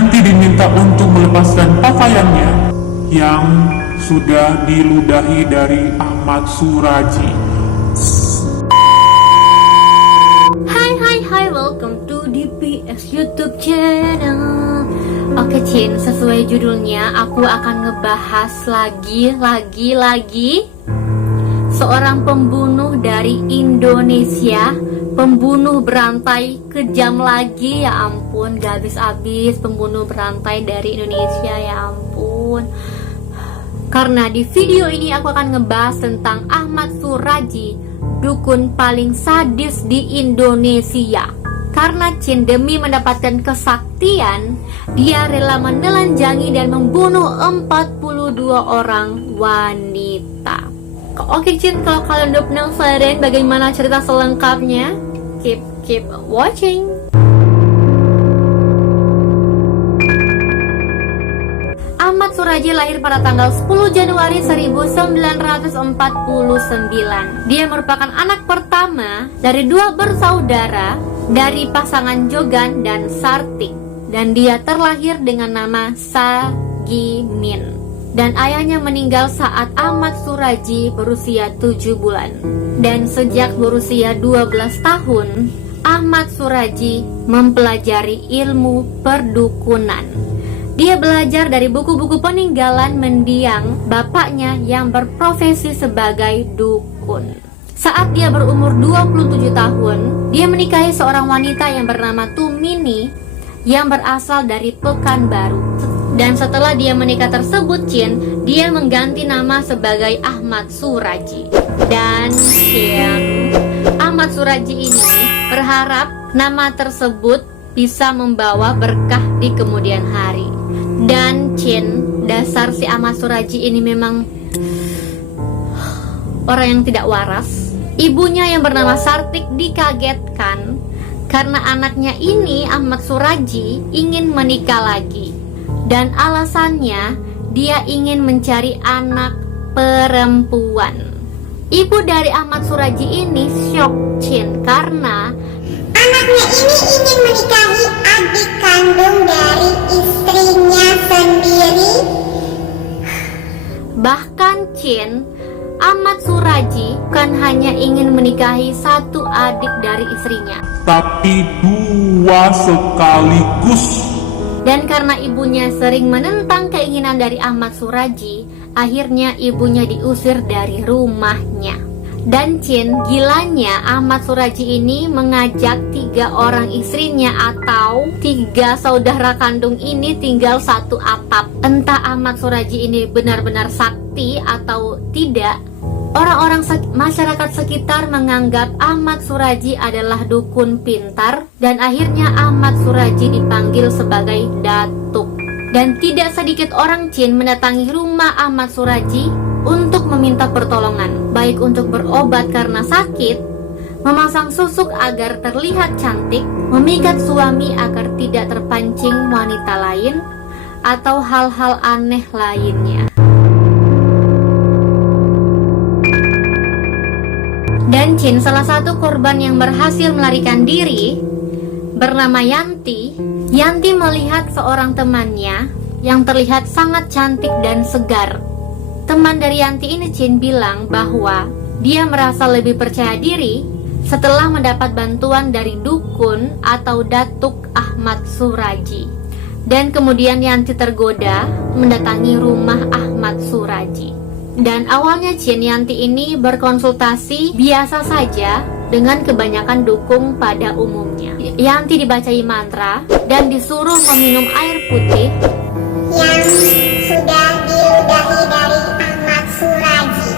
Yanti diminta untuk melepaskan pakaiannya yang sudah diludahi dari Ahmad Suraji. Hai, welcome to DPS YouTube channel. Oke Cin, sesuai judulnya aku akan ngebahas lagi seorang pembunuh dari Indonesia, pembunuh berantai kejam lagi. Ya ampun, gak habis-habis pembunuh berantai dari Indonesia, ya ampun. Karena di video ini aku akan ngebahas tentang Ahmad Suraji, dukun paling sadis di Indonesia. Karena Cin demi mendapatkan kesaktian, dia rela menelanjangi dan membunuh 42 orang wanita. Oke Cin, kalau kalian udah penasaran bagaimana cerita selengkapnya, keep watching. Ahmad Suraji lahir pada tanggal 10 Januari 1949. Dia merupakan anak pertama dari dua bersaudara dari pasangan Jogan dan Sartik, dan dia terlahir dengan nama Sagimin. Dan ayahnya meninggal saat Ahmad Suraji berusia 7 bulan. Dan sejak berusia 12 tahun, Ahmad Suraji mempelajari ilmu perdukunan. Dia belajar dari buku-buku peninggalan mendiang bapaknya yang berprofesi sebagai dukun. Saat dia berumur 27 tahun, dia menikahi seorang wanita yang bernama Tumini yang berasal dari Pekanbaru. Dan setelah dia menikah tersebut Cin, dia mengganti nama sebagai Ahmad Suraji. Dan Cin, Ahmad Suraji ini berharap nama tersebut bisa membawa berkah di kemudian hari. Dan Cin, dasar si Ahmad Suraji ini memang orang yang tidak waras. Ibunya yang bernama Sartik dikagetkan karena anaknya ini, Ahmad Suraji, ingin menikah lagi. Dan alasannya dia ingin mencari anak perempuan. Ibu dari Ahmad Suraji ini syok Cin karena anaknya ini ingin menikahi adik kandung dari istrinya sendiri. Bahkan Cin, Ahmad Suraji bukan hanya ingin menikahi satu adik dari istrinya, Tapi dua sekaligus. dan karena ibunya sering menentang keinginan dari Ahmad Suraji, akhirnya ibunya diusir dari rumahnya. Dan Cin, gilanya Ahmad Suraji ini mengajak 3 orang istrinya atau 3 saudara kandung ini tinggal satu atap. Entah Ahmad Suraji ini benar-benar sakti atau tidak, orang-orang masyarakat sekitar menganggap Ahmad Suraji adalah dukun pintar, dan akhirnya Ahmad Suraji dipanggil sebagai datuk. Dan tidak sedikit orang Cin mendatangi rumah Ahmad Suraji untuk meminta pertolongan, baik untuk berobat karena sakit, memasang susuk agar terlihat cantik, memikat suami agar tidak terpancing wanita lain, atau hal-hal aneh lainnya. Dan Cin, salah satu korban yang berhasil melarikan diri bernama Yanti. Yanti melihat seorang temannya yang terlihat sangat cantik dan segar. Teman dari Yanti ini Cin bilang bahwa dia merasa lebih percaya diri setelah mendapat bantuan dari dukun atau datuk Ahmad Suraji. Dan kemudian Yanti tergoda mendatangi rumah Ahmad Suraji. Dan awalnya Cin, Yanti ini berkonsultasi biasa saja dengan kebanyakan dukun pada umumnya. Yanti dibacai mantra dan disuruh meminum air putih yang sudah diludahi dari Ahmad Suraji.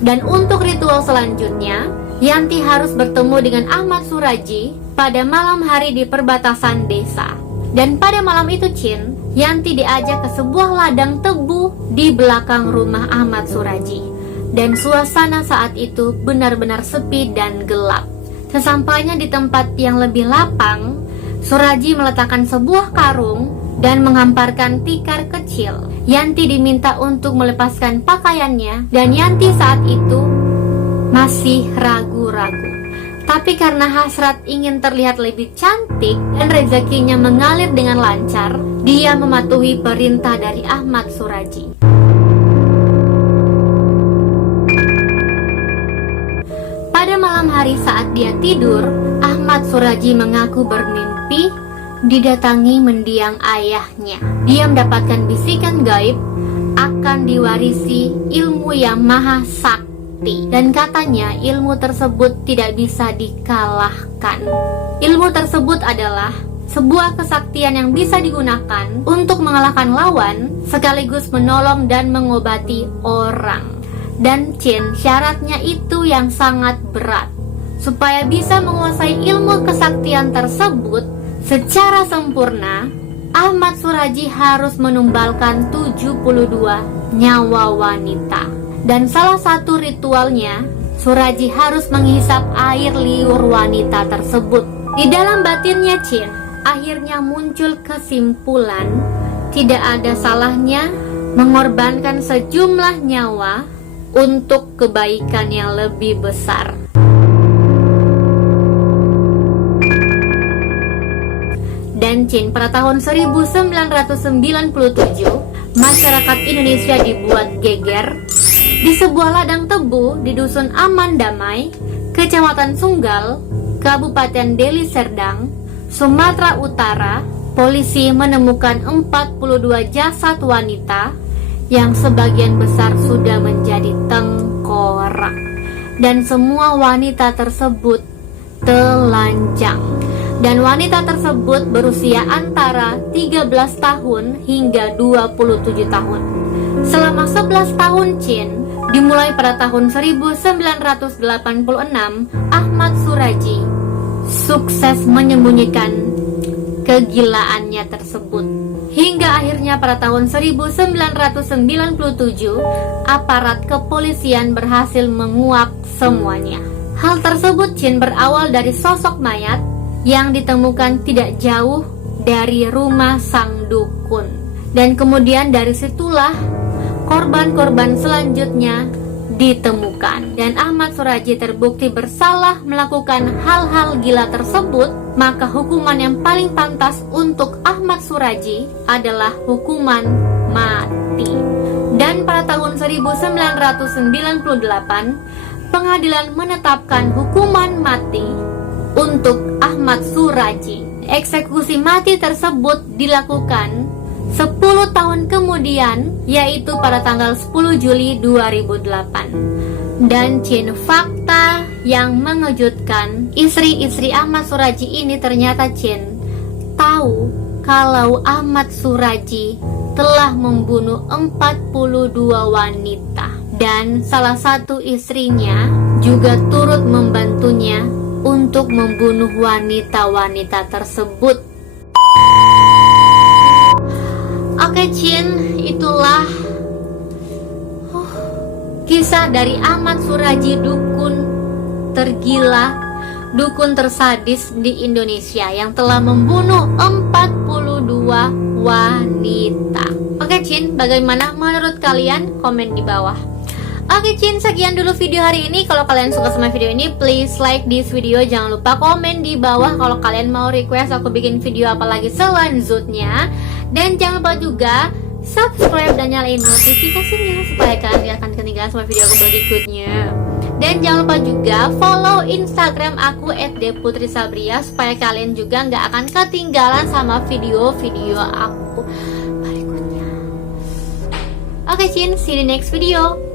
Dan untuk ritual selanjutnya, Yanti harus bertemu dengan Ahmad Suraji pada malam hari di perbatasan desa. Dan pada malam itu Cin, Yanti diajak ke sebuah ladang tebu di belakang rumah Ahmad Suraji. Dan suasana saat itu benar-benar sepi dan gelap. Sesampainya di tempat yang lebih lapang, Suraji meletakkan sebuah karung dan menghamparkan tikar kecil. Yanti diminta untuk melepaskan pakaiannya, dan Yanti saat itu masih ragu-ragu. Tapi karena hasrat ingin terlihat lebih cantik dan rezekinya mengalir dengan lancar, dia mematuhi perintah dari Ahmad Suraji. Pada malam hari saat dia tidur, Ahmad Suraji mengaku bermimpi didatangi mendiang ayahnya. Dia mendapatkan bisikan gaib akan diwarisi ilmu yang maha sakti, dan katanya ilmu tersebut tidak bisa dikalahkan. Ilmu tersebut adalah sebuah kesaktian yang bisa digunakan untuk mengalahkan lawan sekaligus menolong dan mengobati orang. Dan Chin, syaratnya itu yang sangat berat. Supaya bisa menguasai ilmu kesaktian tersebut secara sempurna, Ahmad Suraji harus menumbalkan 72 nyawa wanita. Dan salah satu ritualnya, Suraji harus menghisap air liur wanita tersebut. Di dalam batinnya Chin, akhirnya muncul kesimpulan tidak ada salahnya mengorbankan sejumlah nyawa untuk kebaikan yang lebih besar. Dan Chin, pada tahun 1997, masyarakat Indonesia dibuat geger. Di sebuah ladang tebu di Dusun Aman Damai, Kecamatan Sunggal, Kabupaten Deli Serdang, Sumatera Utara, polisi menemukan 42 jasad wanita yang sebagian besar sudah menjadi tengkorak, dan semua wanita tersebut telanjang. Dan wanita tersebut berusia antara 13 tahun hingga 27 tahun. Selama 11 tahun Chin, dimulai pada tahun 1986, Ahmad Suraji sukses menyembunyikan kegilaannya tersebut. Hingga akhirnya pada tahun 1997, aparat kepolisian berhasil menguak semuanya. Hal tersebut Chin berawal dari sosok mayat yang ditemukan tidak jauh dari rumah sang dukun. Dan kemudian dari situlah korban-korban selanjutnya ditemukan. Dan Ahmad Suraji terbukti bersalah melakukan hal-hal gila tersebut, maka hukuman yang paling pantas untuk Ahmad Suraji adalah hukuman mati. Dan pada tahun 1998, pengadilan menetapkan hukuman mati untuk Ahmad Suraji. Eksekusi mati tersebut dilakukan 10 tahun kemudian, yaitu pada tanggal 10 Juli 2008. Dan Chin, fakta yang mengejutkan, istri-istri Ahmad Suraji ini ternyata Chin tahu kalau Ahmad Suraji telah membunuh 42 wanita. Dan salah satu istrinya juga turut membantunya untuk membunuh wanita-wanita tersebut. Oke Chin, itulah kisah dari Ahmad Suraji, dukun tergila, dukun tersadis di Indonesia yang telah membunuh 42 wanita. Oke Chin, bagaimana menurut kalian? Komen di bawah. Oke Chin, sekian dulu video hari ini. Kalau kalian suka sama video ini, please like this video. Jangan lupa komen di bawah kalau kalian mau request aku bikin video apa lagi selanjutnya. Dan jangan lupa juga subscribe dan nyalain notifikasinya supaya kalian gak akan ketinggalan sama video aku berikutnya. Dan jangan lupa juga follow Instagram aku @deputrisabria supaya kalian juga gak akan ketinggalan sama video-video aku berikutnya. Oke Chin, see you in the next video.